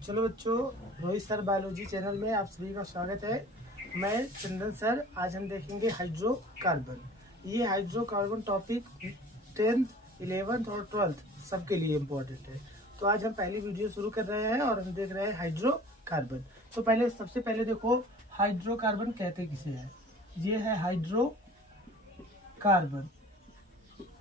चलो बच्चों, Rohit sir biology channel में आप सभी का स्वागत है। मैं चंदन सर। आज हम देखेंगे हाइड्रोकार्बन। ये हाइड्रोकार्बन टॉपिक 10th, 11th और 12th सबके लिए इम्पोर्टेंट है। तो आज हम पहली वीडियो शुरू कर रहे हैं और हम देख रहे हैं हाइड्रोकार्बन। तो सबसे पहले देखो, हाइड्रोकार्बन कहते किसे हैं। ये है हाइड्रोकार्बन।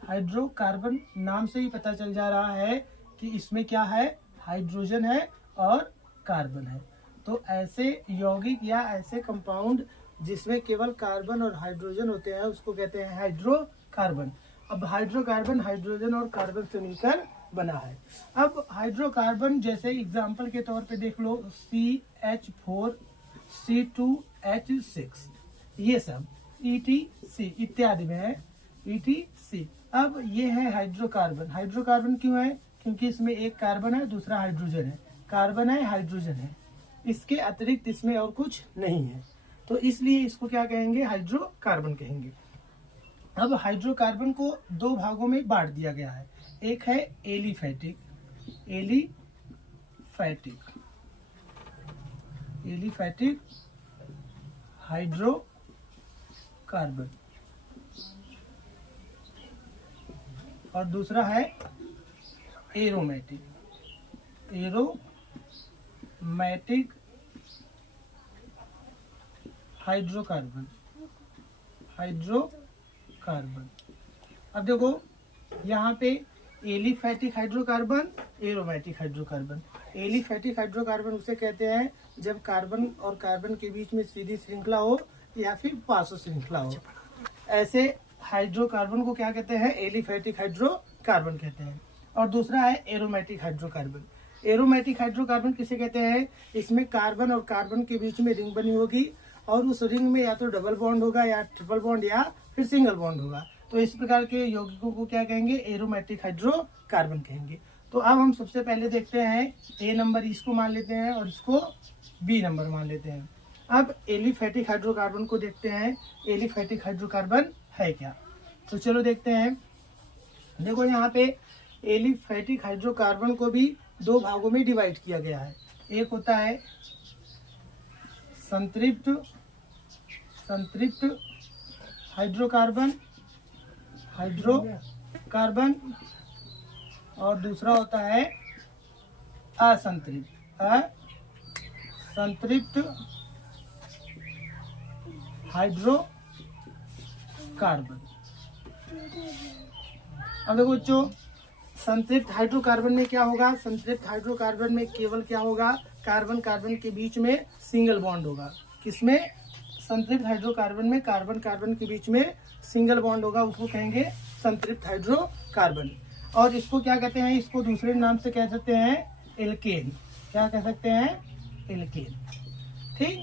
हाइड्रोकार्बन नाम से ही पता चल जा रहा है कि इसमें क्या है, हाइड्रोजन है और कार्बन है। तो ऐसे यौगिक या ऐसे कंपाउंड जिसमें केवल कार्बन और हाइड्रोजन होते हैं उसको कहते हैं हाइड्रोकार्बन। अब हाइड्रोकार्बन हाइड्रोजन और कार्बन से मिलकर बना है। अब हाइड्रोकार्बन जैसे एग्जांपल के तौर पे देख लो, CH4, C2H6, ये सब ETC इत्यादि में है, ETC। अब ये है हाइड्रोकार्बन। हाइड्रोकार्बन क्यों है? क्योंकि इसमें एक कार्बन है, दूसरा हाइड्रोजन है। कार्बन है, हाइड्रोजन है, इसके अतिरिक्त इसमें और कुछ नहीं है। तो इसलिए इसको क्या कहेंगे, हाइड्रोकार्बन कहेंगे। अब हाइड्रोकार्बन को दो भागों में बांट दिया गया है। एक है एलिफैटिक, एलिफैटिक हाइड्रोकार्बन, और दूसरा है एरोमेटिक हाइड्रोकार्बन। अब देखो यहाँ पे aliphatic hydrocarbon, aromatic hydrocarbon. Aliphatic hydrocarbon उसे कहते हैं जब कार्बन और कार्बन के बीच में सीधी श्रृंखला हो या फिर पार्श्व श्रृंखला हो। ऐसे हाइड्रोकार्बन को क्या कहते हैं, एलिफैटिक हाइड्रोकार्बन कहते हैं। और दूसरा है एरोमेटिक हाइड्रोकार्बन। एरोमेटिक हाइड्रोकार्बन किसे कहते हैं? इसमें कार्बन और कार्बन के बीच में रिंग बनी होगी और उस रिंग में या तो डबल बॉन्ड होगा या ट्रिपल बॉन्ड या फिर सिंगल बॉन्ड होगा। तो इस प्रकार के यौगिकों को क्या कहेंगे, एरोमेटिक हाइड्रोकार्बन कहेंगे। तो अब हम सबसे पहले देखते हैं, A नंबर इसको मान लेते हैं और इसको B नंबर मान लेते हैं। अब एलिफैटिक हाइड्रोकार्बन को देखते हैं, एलिफैटिक हाइड्रोकार्बन है क्या। तो चलो देखते हैं। देखो यहाँ पे एलिफैटिक हाइड्रोकार्बन को भी दो भागों में डिवाइड किया गया है। एक होता है संतृप्त हाइड्रोकार्बन और दूसरा होता है असंतृप्त हाइड्रोकार्बन। अब देखो बच्चों, संतृप्त हाइड्रोकार्बन में क्या होगा, संतृप्त हाइड्रोकार्बन में केवल क्या होगा, कार्बन कार्बन के बीच में सिंगल बॉन्ड होगा। किसमें? संतृप्त हाइड्रोकार्बन में कार्बन कार्बन के बीच में सिंगल बॉन्ड होगा, उसको कहेंगे संतृप्त हाइड्रोकार्बन। और इसको क्या कहते हैं, इसको दूसरे नाम से कह सकते हैं एल्केन। क्या कह सकते हैं? एल्केन। ठीक,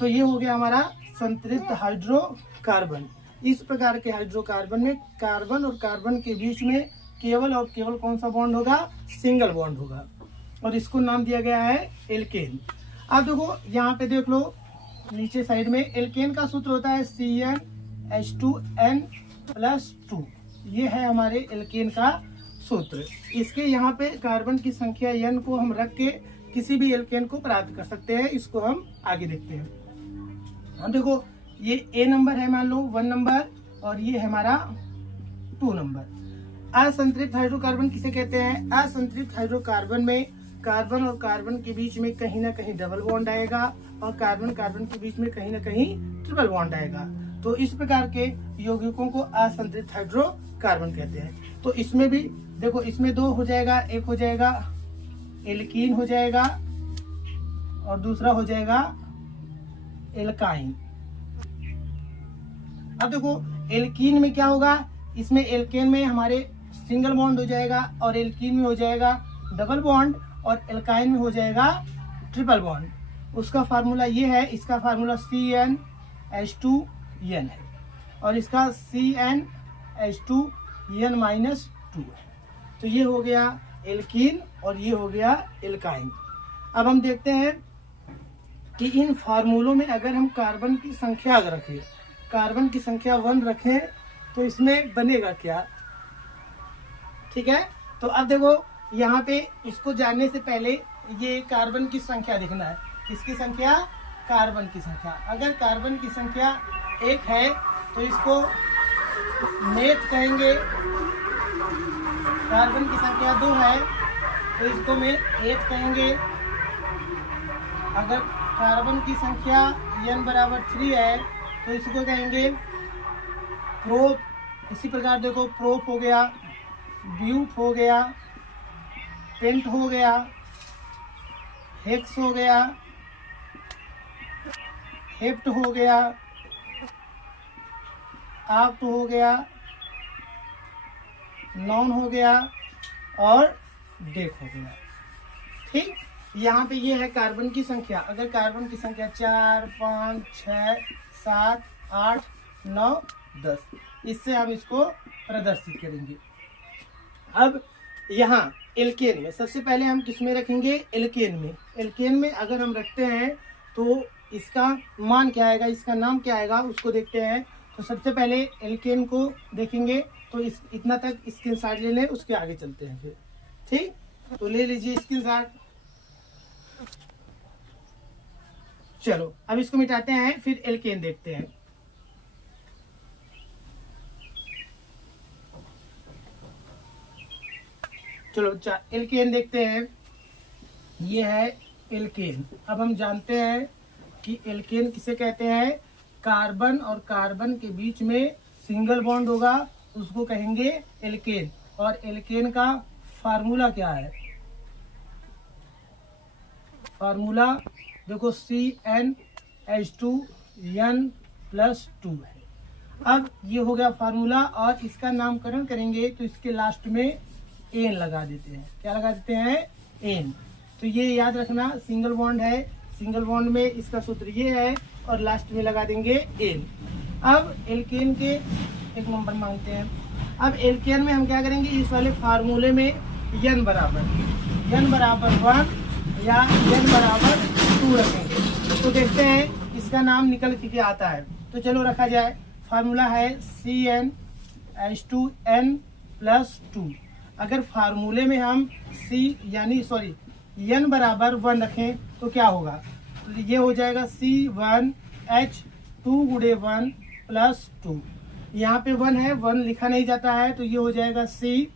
तो ये हो गया हमारा संतृप्त हाइड्रोकार्बन। इस प्रकार के हाइड्रोकार्बन में कार्बन और कार्बन के बीच में केवल और केवल कौन सा बॉन्ड होगा, सिंगल बॉन्ड होगा, और इसको नाम दिया गया है एल्केन। अब देखो यहाँ पे देख लो, नीचे साइड में एल्केन का सूत्र होता है CnH2n+2। ये है हमारे एल्केन का सूत्र। इसके यहाँ पे कार्बन की संख्या n को हम रख के किसी भी एल्केन को प्राप्त कर सकते हैं। इसको हम आगे देखते हैं। हम देखो, ये A नंबर है, मान लो 1 नंबर, और ये है हमारा 2 नंबर। असंतृप्त हाइड्रोकार्बन किसे कहते हैं? असंतृप्त हाइड्रोकार्बन में कार्बन और कार्बन के बीच में कहीं ना कहीं डबल बॉन्ड आएगा और कार्बन कार्बन के बीच में कहीं ना कहीं ट्रिपल बॉन्ड आएगा। तो इस प्रकार के यौगिकों को असंतृप्त हाइड्रोकार्बन कहते हैं। तो इसमें भी देखो, इसमें दो हो जाएगा, एक हो जाएगा एल्कीन हो जाएगा और दूसरा हो जाएगा एल्काइन। अब देखो एल्कीन में क्या होगा, इसमें एल्केन में हमारे सिंगल बॉन्ड हो जाएगा और एल्कीन में हो जाएगा डबल बॉन्ड और एल्काइन में हो जाएगा ट्रिपल बॉन्ड। उसका फार्मूला ये है, इसका फार्मूला CnH2n है और इसका CnH2n-2 है। तो ये हो गया एल्कीन और ये हो गया एल्काइन। अब हम देखते हैं कि इन फार्मूलों में अगर हम कार्बन की संख्या अगर रखें, कार्बन की संख्या 1 रखें तो इसमें बनेगा क्या। ठीक है, तो अब देखो यहाँ पे इसको जानने से पहले ये कार्बन की संख्या देखना है। किसकी संख्या? कार्बन की संख्या। अगर कार्बन की संख्या 1 है तो इसको मेथ कहेंगे। कार्बन की संख्या 2 है तो इसको में एथ कहेंगे। अगर कार्बन की संख्या n बराबर 3 है तो इसको कहेंगे प्रोप। इसी प्रकार देखो, प्रोप हो गया, ब्यूट हो गया, पेंट हो गया, हेक्स हो गया, हेप्ट हो गया, आप्ट हो गया, नॉन हो गया और डेक हो गया। ठीक, यहाँ पे ये है कार्बन की संख्या। अगर कार्बन की संख्या 4, 5, 6, 7, 8, 9, 10, इससे हम इसको प्रदर्शित करेंगे। अब यहाँ एल्केन में सबसे पहले हम किस में रखेंगे? एल्केन में। एल्केन में अगर हम रखते हैं तो इसका मान क्या आएगा, इसका नाम क्या आएगा, उसको देखते हैं। तो सबसे पहले एल्केन को देखेंगे तो इस इतना तक स्क्रीनशॉट ले लें, उसके आगे चलते हैं फिर। ठीक, तो ले लीजिए स्क्रीनशॉट। चलो अब इसको मिटाते हैं, फिर एल्केन देखते हैं। चलो एल्केन देखते हैं। ये है एल्केन। अब हम जानते हैं कि एल्केन किसे कहते हैं। कार्बन और कार्बन के बीच में सिंगल बॉन्ड होगा, उसको कहेंगे एल्केन। और एल्केन का फार्मूला क्या है? फार्मूला देखो CnH2n+2 है। अब ये हो गया फार्मूला, और इसका नामकरण करेंगे तो इसके लास्ट में एन लगा देते हैं। क्या लगा देते हैं? एन। तो ये याद रखना, सिंगल बॉन्ड है, सिंगल बॉन्ड में इसका सूत्र ये है और लास्ट में लगा देंगे एन। अब एल्केन के एक नंबर मांगते हैं। अब एल्केन में हम क्या करेंगे, इस वाले फार्मूले में n बराबर 1 या n बराबर 2 रखेंगे। तो देखते हैं इसका नाम निकल के आता है। तो चलो रखा जाए। फार्मूला है CnH2n+2। अगर फार्मूले में हम n बराबर 1 रखें तो क्या होगा? तो ये हो जाएगा C1H2 × 1 + 2। यहाँ पे 1 है, 1 लिखा नहीं जाता है, तो ये हो जाएगा C,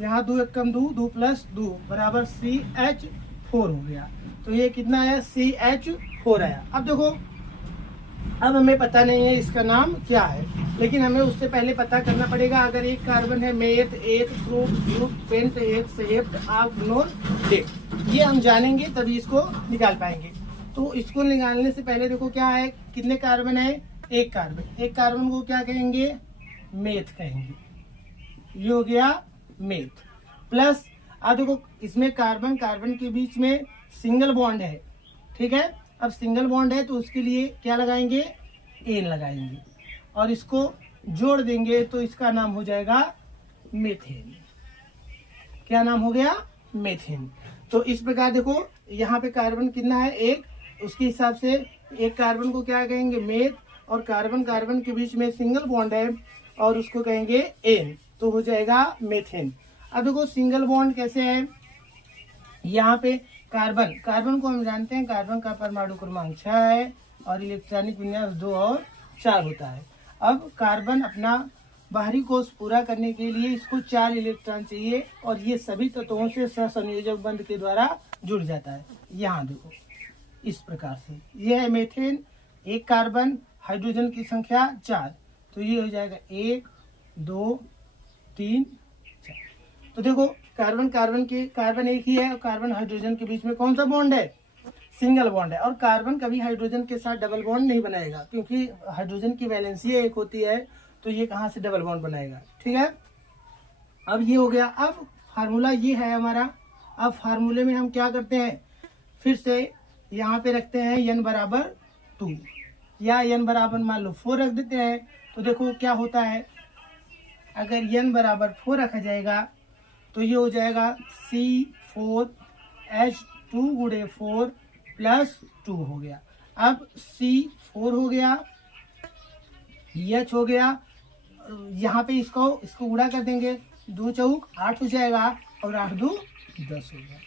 यहाँ 2 × 1 = 2, 2 + 2 बराबर CH4 हो गया। तो ये कितना है? CH4 आया। अब देखो, अब हमें पता नहीं है इसका नाम क्या है, लेकिन हमें उससे पहले पता करना पड़ेगा। अगर एक कार्बन है meth, eth, prop, but, pent, hex, hept, आर्क, नॉन, डेक, ये हम जानेंगे तभी इसको निकाल पाएंगे। तो इसको निकालने से पहले देखो क्या है, कितने कार्बन है? एक कार्बन। एक कार्बन को क्या कहेंगे? मेथ कहेंगे। ये हो गया मेथ। प्लस अब देखो, इसमें कार्बन कार्बन के बीच में सिंगल बॉन्ड है। ठीक है, अब सिंगल बॉन्ड है तो उसके लिए क्या लगाएंगे? एन लगाएंगे और इसको जोड़ देंगे तो इसका नाम हो जाएगा मेथेन। क्या नाम हो गया? मेथेन। तो इस प्रकार देखो, यहाँ पे कार्बन कितना है? एक। उसके हिसाब से एक कार्बन को क्या कहेंगे? मेथ। और कार्बन कार्बन के बीच में सिंगल बॉन्ड है और उसको कहेंगे एन, तो हो जाएगा मेथेन। अब देखो सिंगल बॉन्ड कैसे है। यहाँ पे कार्बन को हम जानते हैं, कार्बन का परमाणु क्रमांक 6 है और इलेक्ट्रॉनिक विन्यास 2 और 4 होता है। अब कार्बन अपना बाहरी कोष पूरा करने के लिए इसको 4 इलेक्ट्रॉन चाहिए और ये सभी तत्वों से सहसंयोजक बंध के द्वारा जुड़ जाता है। यहाँ देखो इस प्रकार से, ये है मेथेन। एक कार्बन, हाइड्रोजन की संख्या 4, तो ये हो जाएगा 1, 2, 3, 4। तो देखो कार्बन एक ही है और कार्बन हाइड्रोजन के बीच में कौन सा बॉन्ड है? सिंगल बॉन्ड है। और कार्बन कभी हाइड्रोजन के साथ डबल बॉन्ड नहीं बनाएगा, क्योंकि हाइड्रोजन की वैलेंसी एक होती है, तो ये कहाँ से डबल बॉन्ड बनाएगा। ठीक है, अब ये हो गया। अब फार्मूला ये है हमारा। अब फार्मूले में हम क्या करते हैं, फिर से यहाँ पे रखते हैं n बराबर 2 या n बराबर मान लो 4 रख देते हैं। तो देखो क्या होता है, अगर n बराबर 4 रखा जाएगा तो ये हो जाएगा C4H2 × 4 + 2 हो गया। अब C4 हो गया, H हो गया, यहाँ पे इसको गुणा कर देंगे, 2 × 4 = 8 हो जाएगा और 8 × 2 = 10 हो गया।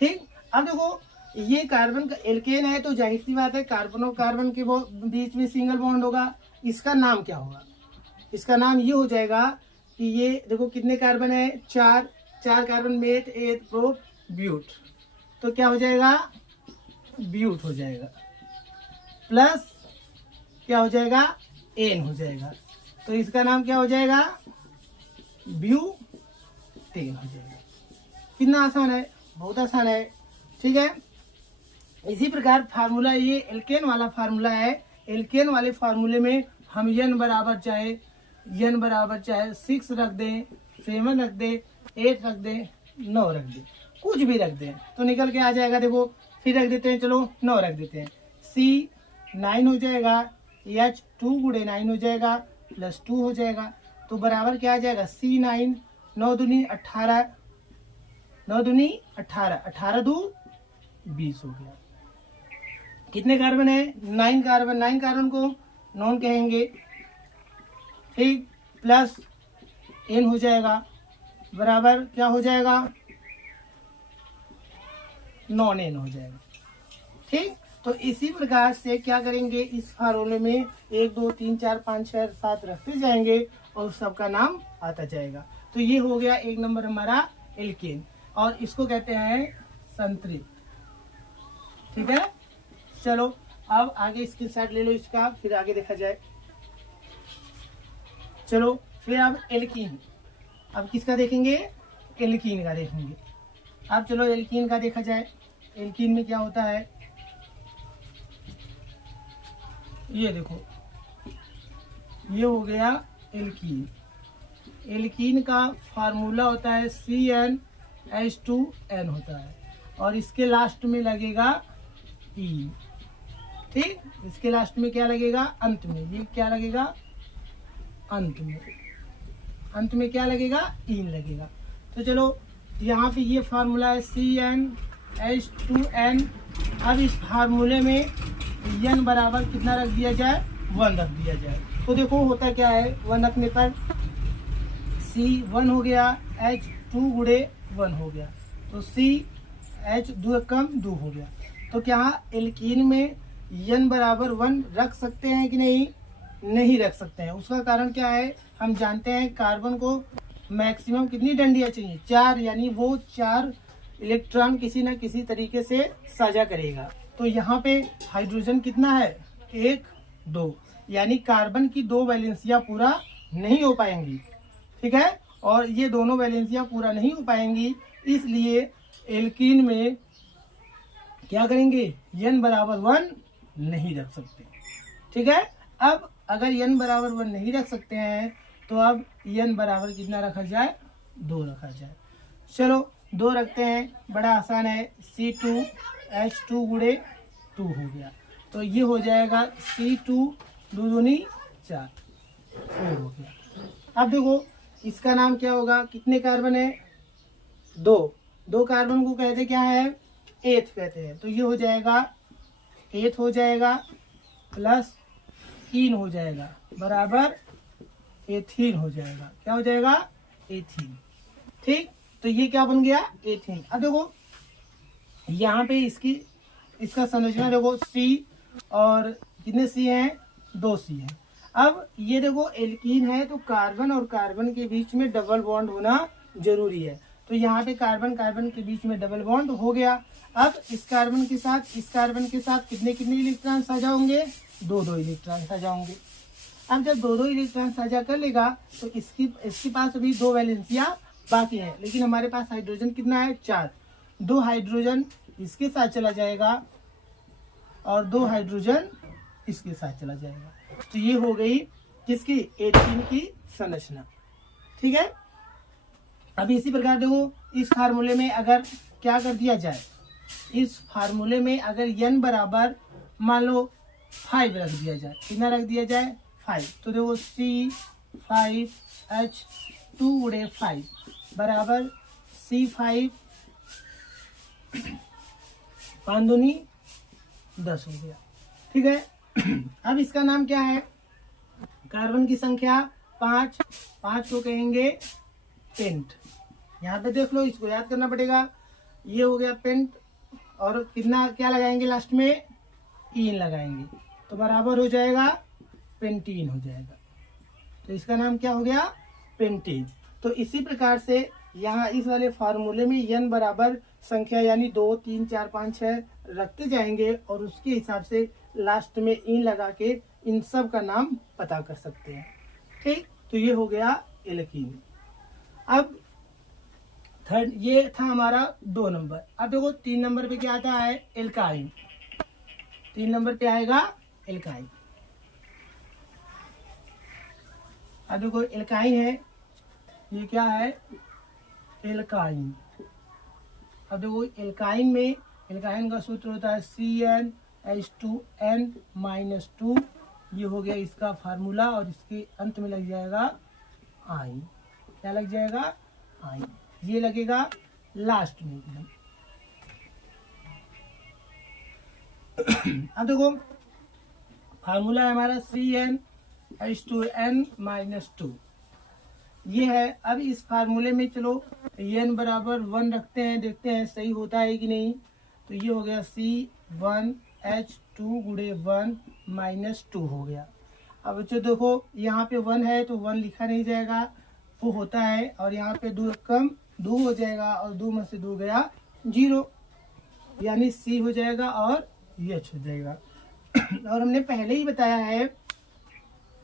ठीक, अब देखो ये कार्बन का एल्केन है तो जाहिर सी बात है कार्बन और कार्बन के बीच में सिंगल बॉन्ड होगा। इसका नाम क्या होगा? इसका नाम ये हो जाएगा कि ये देखो कितने कार्बन है, 4 कार्बन मेट एथ प्रोप ब्यूट, तो क्या हो जाएगा? ब्यूट हो जाएगा, प्लस क्या हो जाएगा? एन हो जाएगा, तो इसका नाम क्या हो जाएगा? ब्यूटेन हो जाएगा। कितना आसान है, बहुत आसान है। ठीक है, इसी प्रकार फार्मूला, ये एल्केन वाला फार्मूला है। एल्केन वाले फार्मूले में हम n बराबर चाहे 6 रख दें, 7 रख दें, 8 रख दें, 9 रख दें, कुछ भी रख दें तो निकल के आ जाएगा। देखो फिर रख देते हैं, चलो 9 रख देते हैं, C9 हो जाएगा, H 2 गुणे 9 हो जाएगा, प्लस 2 हो जाएगा, तो बराबर क्या आ जाएगा? C9, 9 दूनी 18, 9 दूनी 18, 18 2 20 हो गया। कितने कार्बन है? 9 कार्बन, 9 कार्बन को नॉन कहेंगे। ठीक, प्लस एन हो जाएगा, बराबर क्या हो जाएगा? नॉन एन हो जाएगा। ठीक, तो इसी प्रकार से क्या करेंगे, इस फार्मूले में 1 2 3 4 5 6 7 रखते जाएंगे और सबका नाम आता जाएगा। तो ये हो गया 1 नंबर हमारा एल्केन, और इसको कहते हैं संतृप्त। ठीक है, चलो अब आगे इसकी साइड ले लो इसका, फिर आगे देखा जाए। चलो फिर अब एल्कीन, अब किसका देखेंगे? एल्कीन का देखेंगे। अब चलो एल्कीन का देखा जाए। एल्कीन में क्या होता है, ये देखो, ये हो गया एल्कीन। एल्कीन का फार्मूला होता है CnH2n होता है, और इसके लास्ट में लगेगा ई। ठीक, इसके लास्ट में क्या लगेगा? अंत में, ये क्या लगेगा? अंत में क्या लगेगा? ईन लगेगा। तो चलो यहाँ पे ये फार्मूला है CnH2n। अब इस फार्मूले में n बराबर कितना रख दिया जाए? 1 रख दिया जाए। तो देखो होता क्या है, 1 रखने पर C1 हो गया, H2 गुणे 1 हो गया, तो CH 2 कम 2 हो गया। तो क्या एल्कीन में n बराबर 1 रख सकते हैं कि नहीं? नहीं रख सकते हैं। उसका कारण क्या है? हम जानते हैं कार्बन को मैक्सिमम कितनी डंडियां चाहिए? 4, यानी वो 4 इलेक्ट्रॉन किसी न किसी तरीके से साझा करेगा। तो यहाँ पे हाइड्रोजन कितना है? 1 2, यानी कार्बन की 2 वैलेंसियां पूरा नहीं हो पाएंगी। ठीक है, और ये दोनों वैलेंसियां पूरा नहीं हो पाएंगी, इसलिए एल्कीन में क्या करेंगे? n बराबर 1 नहीं रख सकते। ठीक है, अब अगर n बराबर 1 नहीं रख सकते हैं तो अब n बराबर कितना रखा जाए? 2 रखा जाए। चलो 2 रखते हैं, बड़ा आसान है, C2H2 गुणे 2 हो गया, तो ये हो जाएगा C2 2 दूनी 4 हो गया। अब देखो इसका नाम क्या होगा? कितने कार्बन है? 2 कार्बन को कहते क्या है? एथ कहते हैं। तो ये हो जाएगा एथ हो जाएगा, प्लस ईन हो जाएगा, बराबर एथीन हो जाएगा। क्या हो जाएगा? एथीन। ठीक, तो ये क्या बन गया? एथीन। अब देखो यहाँ पे इसका संरचना देखो, C और कितने C हैं? 2 C हैं। अब ये देखो एल्कीन है तो कार्बन और कार्बन के बीच में डबल बॉन्ड होना जरूरी है। तो यहाँ पे कार्बन के बीच में डबल बॉन्ड हो गया। अब इस कार्बन के साथ कितने इलेक्ट्रॉन साझा होंगे? 2 इलेक्ट्रॉन साझा होंगे। अब जब 2 इलेक्ट्रॉन साझा कर लेगा तो इसके पास अभी 2 वैलेंसियां बाकी है, लेकिन हमारे पास हाइड्रोजन कितना है? 4। 2 हाइड्रोजन इसके साथ चला जाएगा और 2 हाइड्रोजन इसके साथ चला जाएगा। तो ये हो गई किसकी? एथीन की संरचना। ठीक है, अब इसी प्रकार देखो इस फार्मूले में अगर क्या कर दिया जाए, इस फार्मूले में अगर n बराबर मान लो 5 रख दिया जाए, कितना रख दिया जाए? 5। तो देखो C5H2 गुणे 5 बराबर C5 5 दूनी 10 हो गया। ठीक है, अब इसका नाम क्या है? कार्बन की संख्या 5 को कहेंगे पेंट। यहाँ पे देख लो, इसको याद करना पड़ेगा। ये हो गया पेंट, और कितना क्या लगाएंगे लास्ट में, ईन लगाएंगे, तो बराबर हो जाएगा पेंटीन हो जाएगा। तो इसका नाम क्या हो गया, पेंटीन। तो इसी प्रकार से यहाँ इस वाले फार्मूले में n बराबर संख्या यानी 2, 3, 4, 5, 6 रखते जाएंगे और उसके हिसाब से लास्ट में इन लगा के इन सब का नाम पता कर सकते हैं। ठीक, तो ये हो गया एल्कीन। अब थर्ड, ये था हमारा 2 नंबर। अब देखो 3 नंबर पे क्या आता है, एल्काइन। 3 नंबर पे आएगा एल्काइन। अब देखो एल्काइन है, ये क्या है, एल्काइन। अब देखो एल्काइन में, एल्काइन का सूत्र होता है CnH2n-2। ये हो गया इसका फार्मूला, और इसके अंत में लग जाएगा आइन। क्या लग जाएगा, आइन। ये लगेगा लास्ट में एकदम। अब देखो फार्मूला है हमारा CnH2n-2, ये है। अब इस फार्मूले में चलो n बराबर 1 रखते हैं, देखते हैं सही होता है कि नहीं। तो ये हो गया C1H2 गुणे 1 - 2 हो गया। अब बच्चों देखो यहाँ पे 1 है तो 1 लिखा नहीं जाएगा, वो होता है, और यहाँ पे 2 कम 2 हो जाएगा, और 2 में से 2 गया 0, यानी C हो जाएगा और H हो जाएगा। और हमने पहले ही बताया है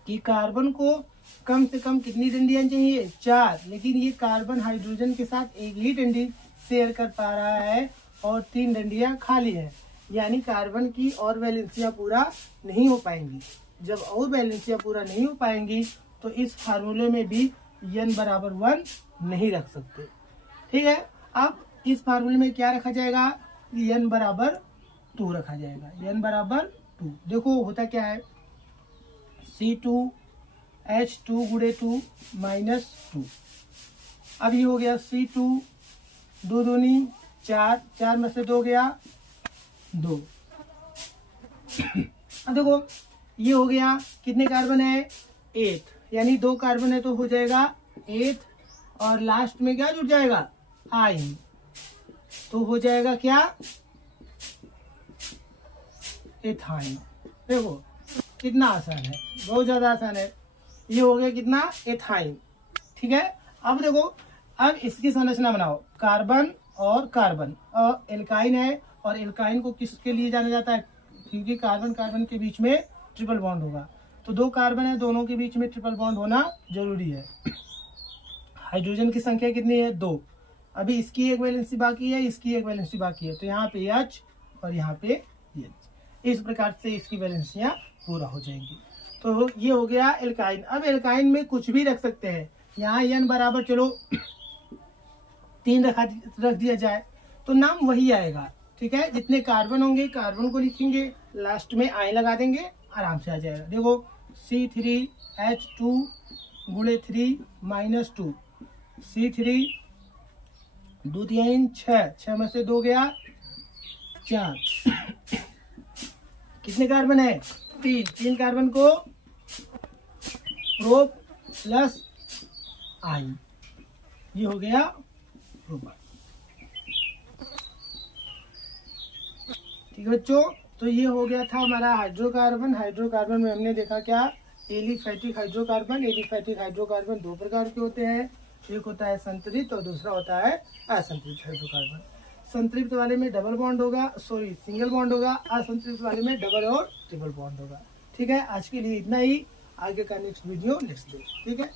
कि कार्बन को कम से कम कितनी डंडियां चाहिए, 4, लेकिन ये कार्बन हाइड्रोजन के साथ एक ही डंडी शेयर कर पा रहा है और 3 डंडियां खाली है, यानी कार्बन की और वैलेंसियां पूरा नहीं हो पाएंगी। जब और वैलेंसियां पूरा नहीं हो पाएंगी तो इस फार्मूले में भी n बराबर 1 नहीं रख सकते। ठीक है, अब इस फार्मूले में क्या रखा जाएगा, n बराबर 2 रखा जाएगा। n बराबर 2, देखो होता क्या है, C2H2 गुणे 2 - 2। अब ये हो गया C2, 2 दूनी 4, 4 में से 2 गया 2। अब देखो ये हो गया, कितने कार्बन है, 8, यानी 2 कार्बन है तो हो जाएगा 8, और लास्ट में क्या जुड़ जाएगा, आइन, तो हो जाएगा क्या, एथाइन। देखो कितना आसान है, बहुत ज्यादा आसान है। ये हो गया कितना, एथाइन। ठीक है, अब देखो, अब इसकी संरचना बनाओ, कार्बन और कार्बन, और एल्काइन है, और एल्काइन को किसके लिए जाना जाता है, क्योंकि कार्बन कार्बन के बीच में ट्रिपल बॉन्ड होगा, तो 2 कार्बन है, दोनों के बीच में ट्रिपल बॉन्ड होना जरूरी है। हाइड्रोजन की संख्या कितनी है, 2। अभी इसकी एक वैलेंसी बाकी है, इसकी एक वैलेंसी बाकी है, तो यहाँ पे H और यहाँ पे H, इस प्रकार से इसकी वैलेंसियां पूरा हो जाएंगी। तो ये हो गया एल्काइन। अब एल्काइन में कुछ भी रख सकते हैं, यहाँ n बराबर चलो 3 रख दिया जाए तो नाम वही आएगा। ठीक है, जितने कार्बन होंगे कार्बन को लिखेंगे, लास्ट में आयन लगा देंगे, आराम से आ जाएगा। देखो C3H2 गुणे 3 - 2, C3 2 3 6, 6 में से 2 गया 4। कितने कार्बन है, 3 कार्बन को प्रोप प्लस आइन, ये हो गया प्रोपान। ठीक है बच्चों, तो ये हो गया था हमारा हाइड्रोकार्बन। हाइड्रोकार्बन में हमने देखा क्या, एलिफैटिक हाइड्रोकार्बन। एलिफैटिक हाइड्रोकार्बन 2 प्रकार के होते हैं, एक होता है संतृप्त और दूसरा होता है असंतृप्त हाइड्रोकार्बन। संतृप्त वाले में डबल बॉन्ड होगा, सॉरी सिंगल बॉन्ड होगा, असंतृप्त वाले में डबल और ट्रिपल बॉन्ड होगा। ठीक है, आज के लिए इतना ही, आगे का नेक्स्ट वीडियो नेक्स्ट डे। ठीक है।